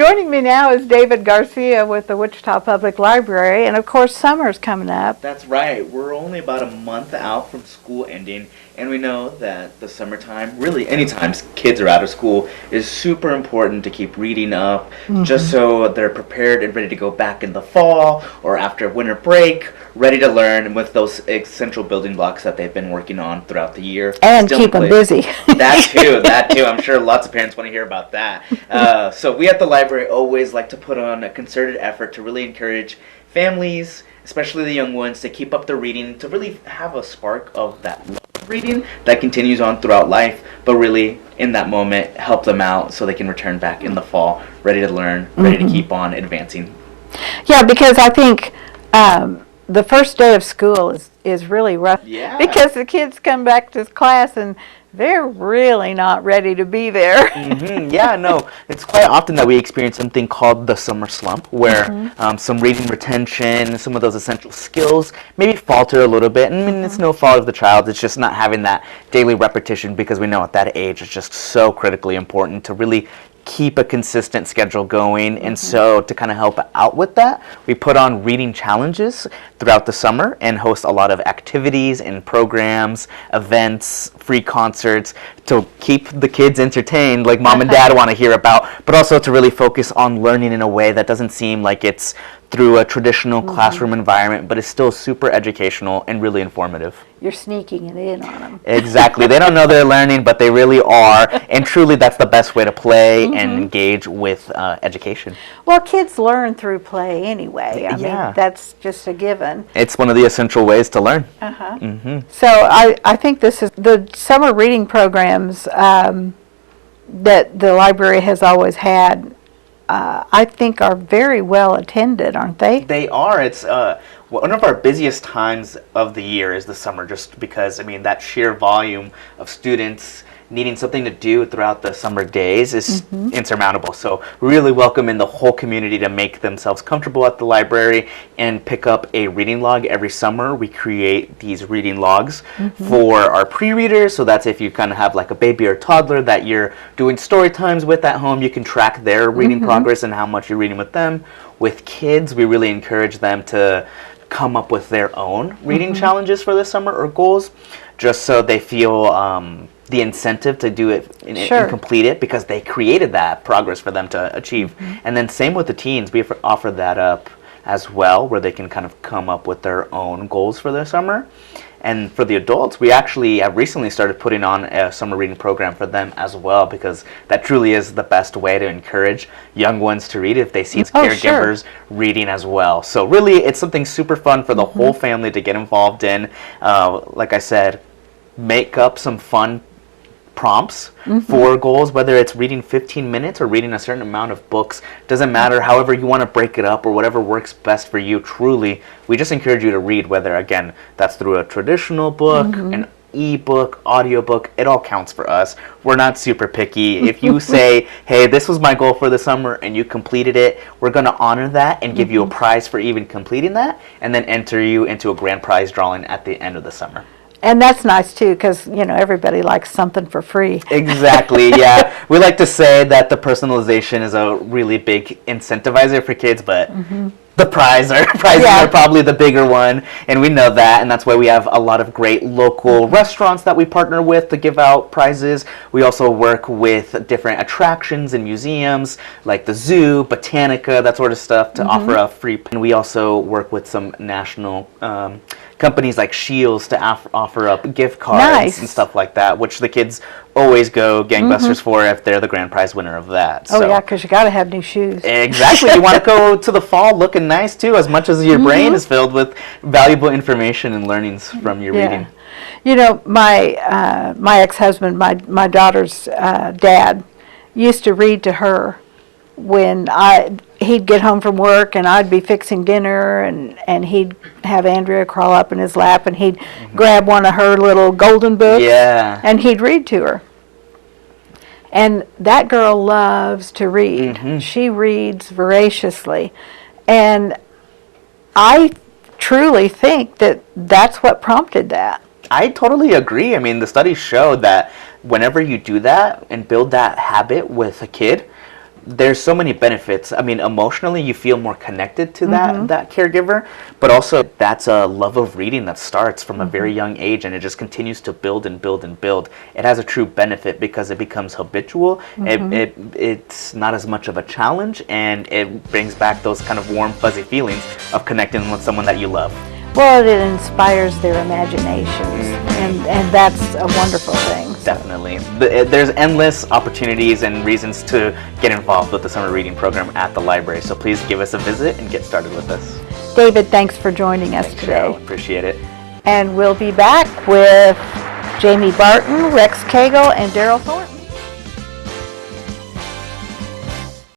Joining me now is David Garcia with the Wichita Public Library, and of course summer's coming up. That's right. We're only about a month out from school ending, and we know that the summertime, really anytime kids are out of school, is super important to keep reading up, just so they're prepared and ready to go back in the fall or after winter break, ready to learn with those essential building blocks that they've been working on throughout the year. And keep them busy. That too. I'm sure lots of parents want to hear about that. So we at the library always like to put on a concerted effort to really encourage families, especially the young ones, to keep up their reading, to really have a spark of that love of reading that continues on throughout life, but really in that moment help them out so they can return back in the fall ready to learn, ready to keep on advancing. Yeah, because I think the first day of school is really rough. Yeah. Because the kids come back to class and they're really not ready to be there. Yeah, no, it's quite often that we experience something called the summer slump, where some reading retention, some of those essential skills maybe falter a little bit. And I mean, it's no fault of the child, it's just not having that daily repetition, because we know at that age it's just so critically important to really keep a consistent schedule going. And so to kind of help out with that, we put on reading challenges throughout the summer and host a lot of activities and programs, events, free concerts to keep the kids entertained, like mom and dad want to hear about, but also to really focus on learning in a way that doesn't seem like it's through a traditional classroom environment, but is still super educational and really informative. You're sneaking it in on them. Exactly. They don't know they're learning, but they really are. And truly, that's the best way to play and engage with education. Well, kids learn through play anyway. I Yeah. mean, that's just a given. It's one of the essential ways to learn. So I think this is the summer reading programs that the library has always had. I think are very well attended, aren't they? They are. It's one of our busiest times of the year is the summer, just because, I mean, that sheer volume of students needing something to do throughout the summer days is insurmountable. So we really welcome in the whole community to make themselves comfortable at the library and pick up a reading log every summer. We create these reading logs for our pre-readers, so that's if you kind of have like a baby or toddler that you're doing story times with at home, you can track their reading progress and how much you're reading with them. With kids, we really encourage them to come up with their own reading challenges for the summer or goals, just so they feel the incentive to do it and complete it, because they created that progress for them to achieve. And then same with the teens, we offer that up as well, where they can kind of come up with their own goals for the summer. And for the adults, we actually have recently started putting on a summer reading program for them as well, because that truly is the best way to encourage young ones to read if they see caregivers reading as well. So really, it's something super fun for the whole family to get involved in. Like I said, make up some fun prompts for goals, whether it's reading 15 minutes or reading a certain amount of books. Doesn't matter, however you want to break it up or whatever works best for you. Truly, we just encourage you to read, whether again that's through a traditional book, an ebook, audiobook. It all counts for us. We're not super picky. If you say, hey, this was my goal for the summer, and you completed it, we're going to honor that and give you a prize for even completing that, and then enter you into a grand prize drawing at the end of the summer. And that's nice too, because everybody likes something for free. Exactly, yeah. We like to say that the personalization is a really big incentivizer for kids, but the prizes are probably the bigger one, and we know that, and that's why we have a lot of great local restaurants that we partner with to give out prizes. We also work with different attractions and museums like the zoo, Botanica, that sort of stuff, to offer a free. And we also work with some national companies like Shields to offer up gift cards and stuff like that, which the kids always go gangbusters for if they're the grand prize winner of that. Oh, yeah, because you got to have new shoes. Exactly. You want to go to the fall looking nice too, as much as your brain is filled with valuable information and learnings from your reading. My ex-husband, my daughter's dad, used to read to her when he'd get home from work and I'd be fixing dinner, and he'd have Andrea crawl up in his lap and he'd grab one of her little golden books and he'd read to her. And that girl loves to read. She reads voraciously. And I truly think that that's what prompted that. I totally agree. I mean, the studies show that whenever you do that and build that habit with a kid, there's so many benefits. I mean, emotionally, you feel more connected to that caregiver, but also that's a love of reading that starts from a very young age, and it just continues to build and build and build. It has a true benefit because it becomes habitual. It's not as much of a challenge, and it brings back those kind of warm, fuzzy feelings of connecting with someone that you love. Well, it inspires their imaginations, and that's a wonderful thing. Definitely. There's endless opportunities and reasons to get involved with the summer reading program at the library, so please give us a visit and get started with us. David, thanks for joining us today. Cheryl, appreciate it. And we'll be back with Jamie Barton, Rex Cagle, and Daryl Thornton.